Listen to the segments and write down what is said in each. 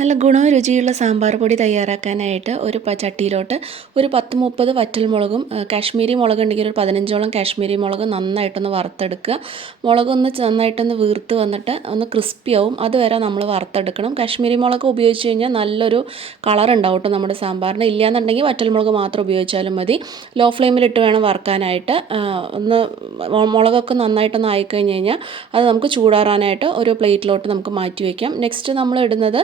നല്ല ഗുണവും രുചിയുള്ള സാമ്പാർ പൊടി തയ്യാറാക്കാനായിട്ട് ഒരു ചട്ടിയിലോട്ട് ഒരു 10-30 വറ്റൽമുളകും കാശ്മീരി മുളക് ഉണ്ടെങ്കിൽ ഒരു 15ഓളം കാശ്മീരി മുളക് നന്നായിട്ടൊന്ന് വറുത്തെടുക്കുക. മുളകൊന്ന് നന്നായിട്ടൊന്ന് വീർത്ത് വന്നിട്ട് ഒന്ന് ക്രിസ്പി ആവും, അതുവരെ നമ്മൾ വറുത്തെടുക്കണം. കാശ്മീരി മുളക് ഉപയോഗിച്ച് കഴിഞ്ഞാൽ നല്ലൊരു കളർ ഉണ്ടാവും കേട്ടോ നമ്മുടെ സാമ്പാറിന്. ഇല്ലയെന്നുണ്ടെങ്കിൽ വറ്റൽമുളക് മാത്രം ഉപയോഗിച്ചാലും മതി. ലോ ഫ്ലെയിമിലിട്ട് വേണം വറുക്കാനായിട്ട്. ഒന്ന് മുളകൊക്കെ നന്നായിട്ടൊന്ന് ആയിക്കഴിഞ്ഞ് കഴിഞ്ഞാൽ അത് നമുക്ക് ചൂടാറാനായിട്ട് ഒരു പ്ലേറ്റിലോട്ട് നമുക്ക് മാറ്റി വയ്ക്കാം. നെക്സ്റ്റ് നമ്മൾ ഇടുന്നത്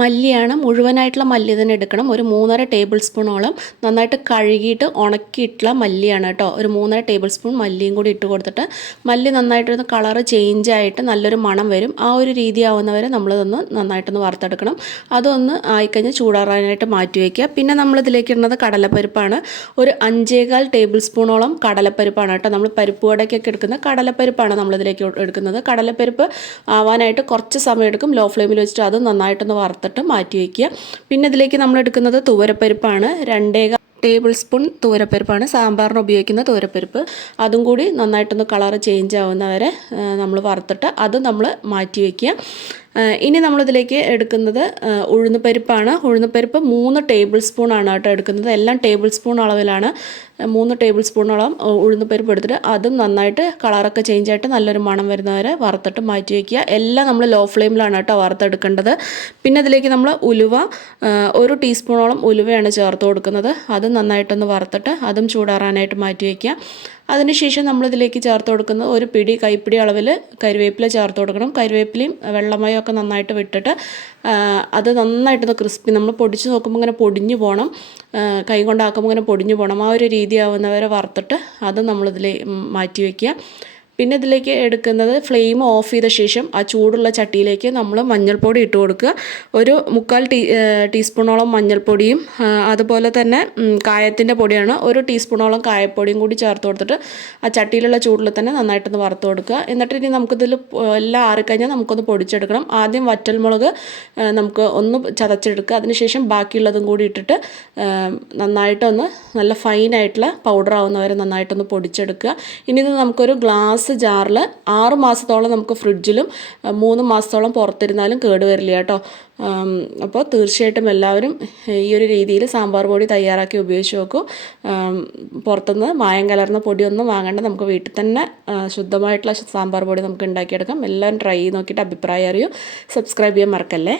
മല്ലിയാണ്. മുഴുവനായിട്ടുള്ള മല്ലി തന്നെ എടുക്കണം. ഒരു 3.5 ടേബിൾ സ്പൂണോളം നന്നായിട്ട് കഴുകിയിട്ട് ഉണക്കിയിട്ടുള്ള മല്ലിയാണ് കേട്ടോ. ഒരു 3.5 ടേബിൾ സ്പൂൺ മല്ലിയും കൂടി ഇട്ട് കൊടുത്തിട്ട് മല്ലി നന്നായിട്ടൊന്ന് കളറ് ചേഞ്ച് ആയിട്ട് നല്ലൊരു മണം വരും. ആ ഒരു രീതി ആവുന്നവരെ നമ്മളിതൊന്ന് നന്നായിട്ടൊന്ന് വറുത്തെടുക്കണം. അതൊന്ന് ആയിക്കഴിഞ്ഞ് ചൂടാറാനായിട്ട് മാറ്റി വയ്ക്കുക. പിന്നെ നമ്മളിതിലേക്ക് ഇടുന്നത് കടലപ്പരിപ്പാണ്. ഒരു 5.25 ടേബിൾ സ്പൂണോളം കടലപ്പരിപ്പാണ് കേട്ടോ. നമ്മൾ പരിപ്പ് വടക്കൊക്കെ എടുക്കുന്ന കടലപ്പരിപ്പാണ് നമ്മളിതിലേക്ക് എടുക്കുന്നത്. കടലപ്പരിപ്പ് ആവാനായിട്ട് കുറച്ച് സമയം എടുക്കും. ലോ ഫ്ലെയിമിൽ വെച്ചിട്ട് അത് നന്നായിട്ടൊന്ന് വറുത്തിട്ട് മാറ്റി വയ്ക്കുക. പിന്നെ ഇതിലേക്ക് നമ്മൾ എടുക്കുന്നത് തുവരപ്പരിപ്പാണ്. 2 ടേബിൾ സ്പൂൺ തുവരപ്പരിപ്പാണ് സാമ്പാറിന് ഉപയോഗിക്കുന്ന തുവരപ്പരിപ്പ്. അതും കൂടി നന്നായിട്ടൊന്ന് കളറ് ചേഞ്ച് ആവുന്നവരെ നമ്മൾ വറുത്തിട്ട് അത് നമ്മൾ മാറ്റി വയ്ക്കുക. ഇനി നമ്മളിതിലേക്ക് എടുക്കുന്നത് ഉഴുന്നുപരിപ്പാണ്. ഉഴുന്നുപരിപ്പ് 3 ടേബിൾ സ്പൂണാണ് കേട്ടോ എടുക്കുന്നത്. എല്ലാം ടേബിൾ സ്പൂൺ അളവിലാണ്. 3 ടേബിൾ സ്പൂണോളം ഉഴുന്നുപരിപ്പ് എടുത്തിട്ട് അതും നന്നായിട്ട് കളറൊക്കെ ചേഞ്ച് ആയിട്ട് നല്ലൊരു മണം വരുന്നവരെ വറുത്തിട്ട് മാറ്റി വയ്ക്കുക. എല്ലാം നമ്മൾ ലോ ഫ്ലെയിമിലാണ് കേട്ടോ വറുത്തെടുക്കേണ്ടത്. പിന്നെ ഇതിലേക്ക് നമ്മൾ ഉലുവ 1 ടീസ്പൂണോളം ഉലുവയാണ് ചേർത്ത് കൊടുക്കുന്നത്. അതും നന്നായിട്ടൊന്ന് വറുത്തിട്ട് അതും ചൂടാറാനായിട്ട് മാറ്റി വയ്ക്കുക. അതിനുശേഷം നമ്മളിതിലേക്ക് ചേർത്ത് കൊടുക്കുന്നത് ഒരു കൈപ്പിടി അളവിൽ കരിവേപ്പില ചേർത്ത് കൊടുക്കണം. കരിവേപ്പിലയും വെള്ളമയമൊക്കെ നന്നായിട്ട് വിട്ടിട്ട് അത് നന്നായിട്ടൊന്ന് ക്രിസ്പി, നമ്മൾ പൊടിച്ച് നോക്കുമ്പോൾ ഇങ്ങനെ പൊടിഞ്ഞു പോകണം, കൈ കൊണ്ടാക്കുമ്പോൾ ഇങ്ങനെ പൊടിഞ്ഞു പോകണം. ആ ഒരു രീതി ആവുന്നവരെ വറുത്തിട്ട് അത് നമ്മളിതിൽ മാറ്റി വയ്ക്കുക. പിന്നെ ഇതിലേക്ക് എടുക്കുന്നത് ഫ്ലെയിം ഓഫ് ചെയ്ത ശേഷം ആ ചൂടുള്ള ചട്ടിയിലേക്ക് നമ്മൾ മഞ്ഞൾപ്പൊടി ഇട്ട് കൊടുക്കുക. ഒരു 3/4 ടീസ്പൂണോളം മഞ്ഞൾപ്പൊടിയും അതുപോലെ തന്നെ കായത്തിൻ്റെ പൊടിയാണ് 1 ടീസ്പൂണോളം കായപ്പൊടിയും കൂടി ചേർത്ത് കൊടുത്തിട്ട് ആ ചട്ടിയിലുള്ള ചൂടിൽ തന്നെ നന്നായിട്ടൊന്ന് വറുത്ത് കൊടുക്കുക. എന്നിട്ട് ഇനി നമുക്കിതിൽ എല്ലാം ആറിക്കഴിഞ്ഞാൽ നമുക്കൊന്ന് പൊടിച്ചെടുക്കണം. ആദ്യം വറ്റൽമുളക് നമുക്ക് ഒന്ന് ചതച്ചെടുക്കുക. അതിനുശേഷം ബാക്കിയുള്ളതും കൂടി ഇട്ടിട്ട് നന്നായിട്ടൊന്ന് നല്ല ഫൈനായിട്ടുള്ള പൗഡർ ആവുന്നവരെ നന്നായിട്ടൊന്ന് പൊടിച്ചെടുക്കുക. ഇനി ഇത് നമുക്കൊരു ഗ്ലാസ് ജാറിൽ 6 മാസത്തോളം നമുക്ക് ഫ്രിഡ്ജിലും 3 മാസത്തോളം പുറത്തിരുന്നാലും കേടുവരില്ല കേട്ടോ. അപ്പോൾ തീർച്ചയായിട്ടും എല്ലാവരും ഈ ഒരു രീതിയിൽ സാമ്പാർ പൊടി തയ്യാറാക്കി ഉപയോഗിച്ച് നോക്കൂ. പുറത്തുനിന്ന് മായം കലർന്ന പൊടിയൊന്നും വാങ്ങേണ്ട, നമുക്ക് വീട്ടിൽ തന്നെ ശുദ്ധമായിട്ടുള്ള സാമ്പാർ പൊടി നമുക്ക് ഉണ്ടാക്കിയെടുക്കാം. എല്ലാവരും ട്രൈ ചെയ്ത് നോക്കിയിട്ട് അഭിപ്രായം അറിയൂ. സബ്സ്ക്രൈബ് ചെയ്യാൻ മറക്കല്ലേ.